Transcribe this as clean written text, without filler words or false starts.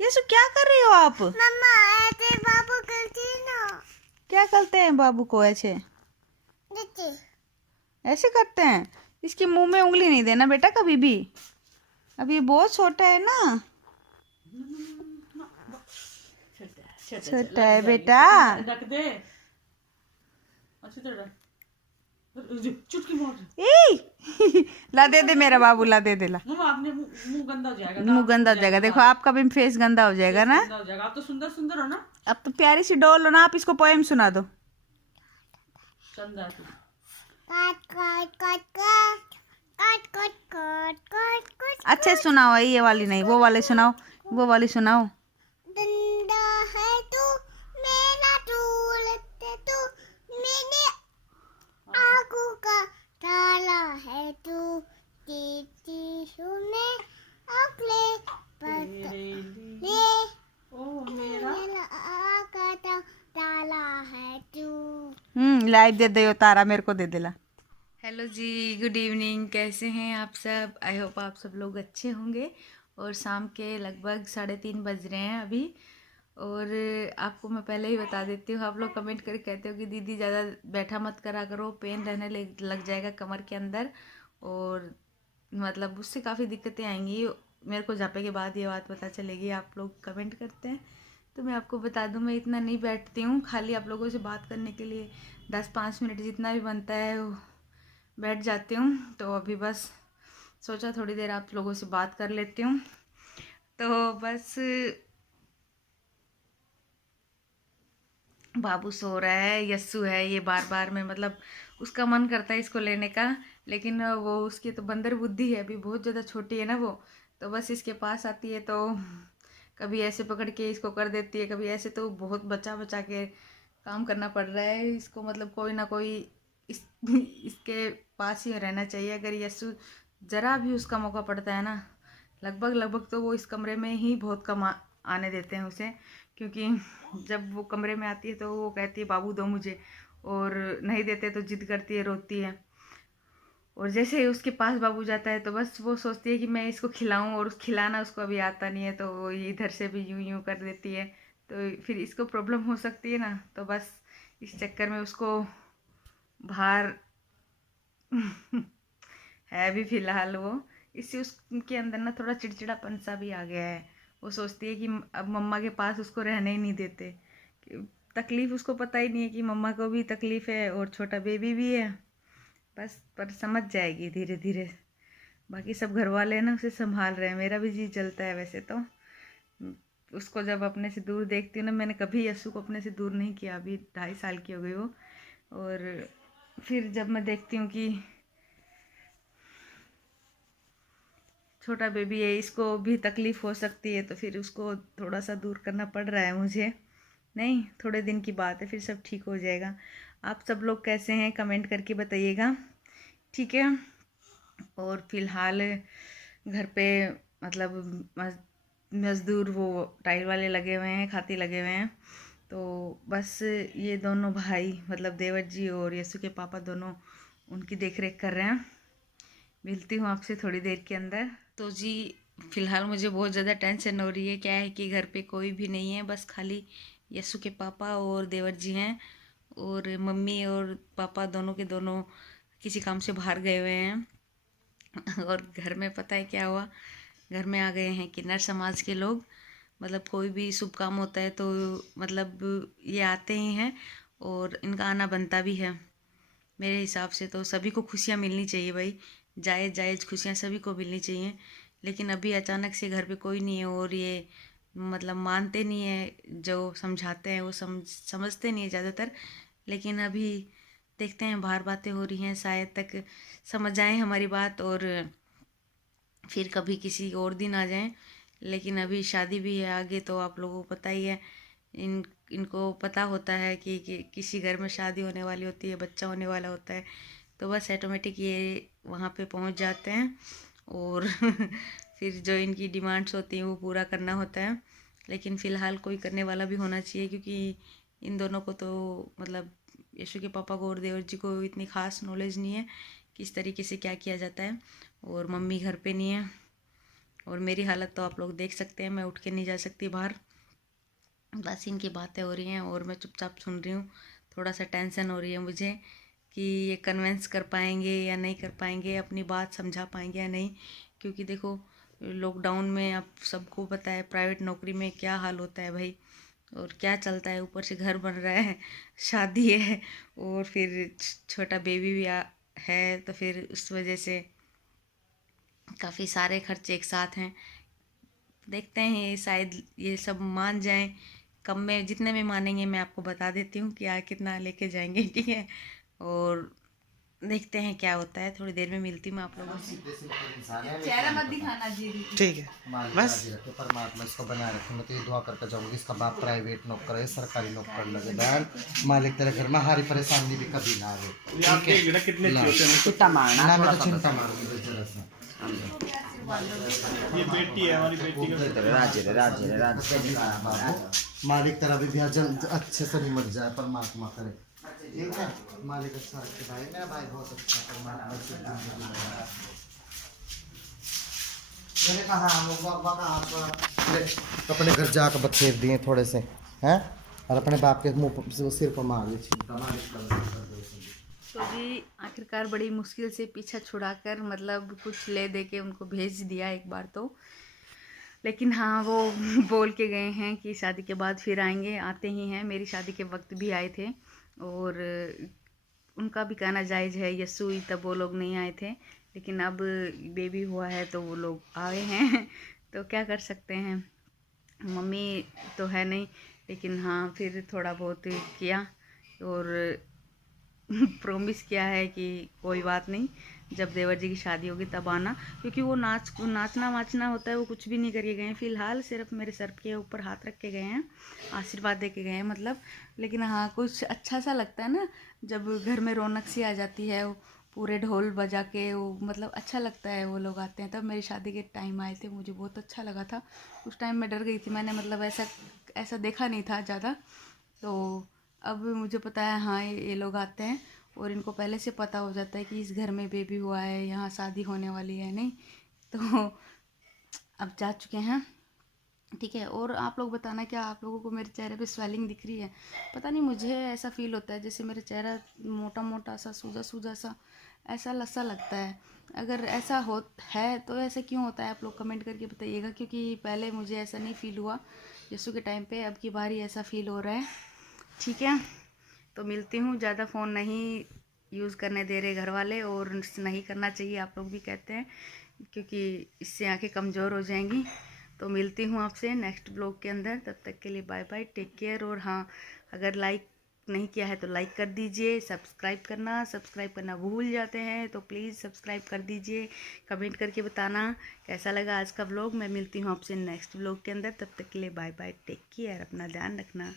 यीशु क्या कर रही हो आप? मम्मा ऐसे बाबू करती ना। क्या करते हैं बाबू को ऐसे? देखिए। ऐसे करते हैं? इसके मुंह में उंगली नहीं देना बेटा कभी भी। अभी बहुत छोटा है ना। छोटा है बेटा। रख दे। अच्छी तरह चुटकी मार। ए ला दे दे मेरा बाबू, ला दे दे ला। मम्मा आपने मुंह गंदा हो जाएगा। मुंह गंदा हो जाएगा। देखो आपका भी फेस गंदा हो जाएगा ना। गंदा हो जाएगा। आप तो सुंदर सुंदर हो ना। अब तो प्यारी सी डॉल हो ना। आप इसको पोएम सुना दो। चंदा काट काट काट काट काट काट काट काट काट। अच्छे सुनाओ, ये वाली नहीं, वो वाली सुनाओ। वो वाली सुनाओ। डंडा है तू मेरा टूल तू मेरे आंखों का ताला है तू देती हूँ मैं अगले ले ओ मेरा आँख का ताला है तू। लाइव दे दे तारा, मेरे को दे देला। हेलो जी, गुड इवनिंग। कैसे हैं आप सब? आई होप आप सब लोग अच्छे होंगे। और शाम के लगभग 3:30 बज रहे हैं अभी। और आपको मैं पहले ही बता देती हूँ, आप लोग कमेंट करके कहते हो कि दीदी ज़्यादा बैठा मत करा करो, पेन रहने लग जाएगा कमर के अंदर, और मतलब उससे काफ़ी दिक्कतें आएंगी। मेरे को जापे के बाद ये बात पता चलेगी। आप लोग कमेंट करते हैं तो मैं आपको बता दूं, मैं इतना नहीं बैठती हूँ, खाली आप लोगों से बात करने के लिए 10-5 मिनट जितना भी बनता है वो बैठ जाती हूँ। तो अभी बस सोचा थोड़ी देर आप लोगों से बात कर लेती हूँ। तो बस बाबू सो रहा है, यस्सु है, ये बार बार में मतलब उसका मन करता है इसको लेने का, लेकिन वो उसकी तो बंदर बुद्धि है, अभी बहुत ज़्यादा छोटी है ना वो। तो बस इसके पास आती है तो कभी ऐसे पकड़ के इसको कर देती है, कभी ऐसे। तो बहुत बचा बचा के काम करना पड़ रहा है इसको, मतलब कोई ना कोई इसके पास ही रहना चाहिए। अगर यस्सु ज़रा भी उसका मौका पड़ता है ना, लगभग लगभग तो वो इस कमरे में ही बहुत कम आने देते हैं उसे, क्योंकि जब वो कमरे में आती है तो वो कहती है बाबू दो मुझे, और नहीं देते तो जिद करती है, रोती है। और जैसे ही उसके पास बाबू जाता है तो बस वो सोचती है कि मैं इसको खिलाऊं, और उस खिलाना उसको अभी आता नहीं है, तो वो इधर से भी यूं यूं कर देती है। तो फिर इसको प्रॉब्लम हो सकती है ना, तो बस इस चक्कर में उसको बाहर है भी फिलहाल वो। इससे उसके अंदर ना थोड़ा चिड़चिड़ापन सा भी आ गया है। वो सोचती है कि अब मम्मा के पास उसको रहने ही नहीं देते। तकलीफ़ उसको पता ही नहीं है कि मम्मा को भी तकलीफ़ है और छोटा बेबी भी है। बस पर समझ जाएगी धीरे धीरे। बाकी सब घर वाले ना उसे संभाल रहे हैं। मेरा भी जी चलता है वैसे तो। उसको जब अपने से दूर देखती हूँ ना, मैंने कभी यस्सु को अपने से दूर नहीं किया, अभी 2.5 साल की हो गई वो। और फिर जब मैं देखती हूँ कि छोटा बेबी है, इसको भी तकलीफ़ हो सकती है, तो फिर उसको थोड़ा सा दूर करना पड़ रहा है मुझे। नहीं, थोड़े दिन की बात है, फिर सब ठीक हो जाएगा। आप सब लोग कैसे हैं कमेंट करके बताइएगा, ठीक है। और फिलहाल घर पे मतलब मज़दूर वो टाइल वाले लगे हुए हैं, खाती लगे हुए हैं। तो बस ये दोनों भाई मतलब देवर जी और यस्सु के पापा दोनों उनकी देख रेख कर रहे हैं। मिलती हूँ आपसे थोड़ी देर के अंदर। तो जी फ़िलहाल मुझे बहुत ज़्यादा टेंशन हो रही है। क्या है कि घर पे कोई भी नहीं है, बस खाली यस्सु के पापा और देवर जी हैं, और मम्मी और पापा दोनों के दोनों किसी काम से बाहर गए हुए हैं। और घर में पता है क्या हुआ, घर में आ गए हैं किन्नर समाज के लोग। मतलब कोई भी शुभ काम होता है तो मतलब ये आते ही हैं, और इनका आना बनता भी है मेरे हिसाब से। तो सभी को खुशियाँ मिलनी चाहिए भाई, जायज़ जायज़ खुशियाँ सभी को मिलनी चाहिए। लेकिन अभी अचानक से घर पे कोई नहीं है, और ये मतलब मानते नहीं है, जो समझाते हैं वो समझते नहीं है ज़्यादातर। लेकिन अभी देखते हैं, बाहर बातें हो रही हैं, शायद तक समझ आए हमारी बात, और फिर कभी किसी और दिन आ जाएं। लेकिन अभी शादी भी है आगे, तो आप लोगों को पता ही है, इनको पता होता है कि किसी घर में शादी होने वाली होती है, बच्चा होने वाला होता है, तो बस ऑटोमेटिक ये वहाँ पे पहुँच जाते हैं। और फिर जो इनकी डिमांड्स होती हैं वो पूरा करना होता है। लेकिन फ़िलहाल कोई करने वाला भी होना चाहिए, क्योंकि इन दोनों को तो मतलब यशु के पापा को और देवर जी को इतनी ख़ास नॉलेज नहीं है किस तरीके से क्या किया जाता है। और मम्मी घर पे नहीं है, और मेरी हालत तो आप लोग देख सकते हैं, मैं उठ के नहीं जा सकती बाहर। बस इनकी बातें हो रही हैं और मैं चुपचाप सुन रही हूँ। थोड़ा सा टेंशन हो रही है मुझे कि ये कन्विंस कर पाएंगे या नहीं कर पाएंगे, अपनी बात समझा पाएंगे या नहीं। क्योंकि देखो लॉकडाउन में आप सबको पता है प्राइवेट नौकरी में क्या हाल होता है भाई, और क्या चलता है। ऊपर से घर बन रहा है, शादी है, और फिर छोटा बेबी भी है, तो फिर उस वजह से काफ़ी सारे खर्चे एक साथ हैं। देखते हैं ये शायद ये सब मान जाएं। कम में जितने में मानेंगे मैं आपको बता देती हूँ कि कितना लेके जाएंगे, ठीक है। और देखते हैं क्या होता है, थोड़ी देर में मिलती हूँ मैं आप लोगों से। चेहरा मत दिखाना जी। ठीक है बस। परमात्मा इसको बनाए रखे। मैं तो ये दुआ करके जाऊंगी इसका बाप प्राइवेट नौकर है, सरकारी नौकर लगे बहन। मालिक तेरे घर में हमारी परेशानी भी कभी ना आवे। चिट्टा मारना ना मैं थोड़ा तो सा चिंता मारूंगी जरा सा। ये बेटी है हमारी बेटी मालिक तेरा भी ब्याह जल्द अच्छे से निमट जाए, परमात्मा करे। ठीक है मालिक अच्छा रखे भाई, मेरा भाई बहुत अच्छा है, परमात्मा से मैंने कहा अपने घर जाकर बखेर दिए थोड़े से हैं, और अपने बाप के मुंह सिर पर मार दी छिपका मालिक। तो जी आखिरकार बड़ी मुश्किल से पीछा छुड़ाकर मतलब कुछ ले दे के उनको भेज दिया एक बार तो। लेकिन हाँ वो बोल के गए हैं कि शादी के बाद फिर आएंगे, आते ही हैं। मेरी शादी के वक्त भी आए थे और उनका भी कहना जायज़ है, यस्सु तब वो लोग नहीं आए थे, लेकिन अब बेबी हुआ है तो वो लोग आए हैं। तो क्या कर सकते हैं, मम्मी तो है नहीं, लेकिन हाँ फिर थोड़ा बहुत किया और प्रॉमिस किया है कि कोई बात नहीं, जब देवर जी की शादी होगी तब आना। क्योंकि वो नाचना वाचना होता है वो कुछ भी नहीं करके गए हैं, फ़िलहाल सिर्फ मेरे सर के ऊपर हाथ रख के गए हैं, आशीर्वाद दे के गए हैं मतलब। लेकिन हाँ कुछ अच्छा सा लगता है ना, जब घर में रौनक सी आ जाती है, वो पूरे ढोल बजा के वो मतलब अच्छा लगता है। वो लोग आते हैं, तब मेरी शादी के टाइम आए थे, मुझे बहुत अच्छा लगा था। उस टाइम मैं डर गई थी, मैंने मतलब ऐसा देखा नहीं था ज़्यादा। तो अब मुझे पता है हाँ ये लोग आते हैं, और इनको पहले से पता हो जाता है कि इस घर में बेबी हुआ है, यहाँ शादी होने वाली है नहीं। तो अब जा चुके हैं, ठीक है। और आप लोग बताना क्या आप लोगों को मेरे चेहरे पे स्वेलिंग दिख रही है? पता नहीं, मुझे ऐसा फील होता है जैसे मेरा चेहरा मोटा मोटा सा सूजा सूजा सा ऐसा लस्सा लगता है। अगर ऐसा है तो ऐसा क्यों होता है आप लोग कमेंट करके बताइएगा, क्योंकि पहले मुझे ऐसा नहीं फील हुआ यस्सु के टाइम पे, अब की बार ही ऐसा फील हो रहा है, ठीक है। तो मिलती हूँ, ज़्यादा फ़ोन नहीं यूज़ करने दे रहे घर वाले, और नहीं करना चाहिए आप लोग भी कहते हैं, क्योंकि इससे आंखें कमज़ोर हो जाएंगी। तो मिलती हूँ आपसे नेक्स्ट ब्लॉग के अंदर, तब तक के लिए बाय बाय, टेक केयर। और हाँ अगर लाइक नहीं किया है तो लाइक कर दीजिए, सब्सक्राइब करना भूल जाते हैं तो प्लीज़ सब्सक्राइब कर दीजिए। कमेंट करके बताना कैसा लगा आज का ब्लॉग। मैं मिलती हूँ आपसे नेक्स्ट ब्लॉग के अंदर, तब तक के लिए बाय बाय, टेक केयर, अपना ध्यान रखना।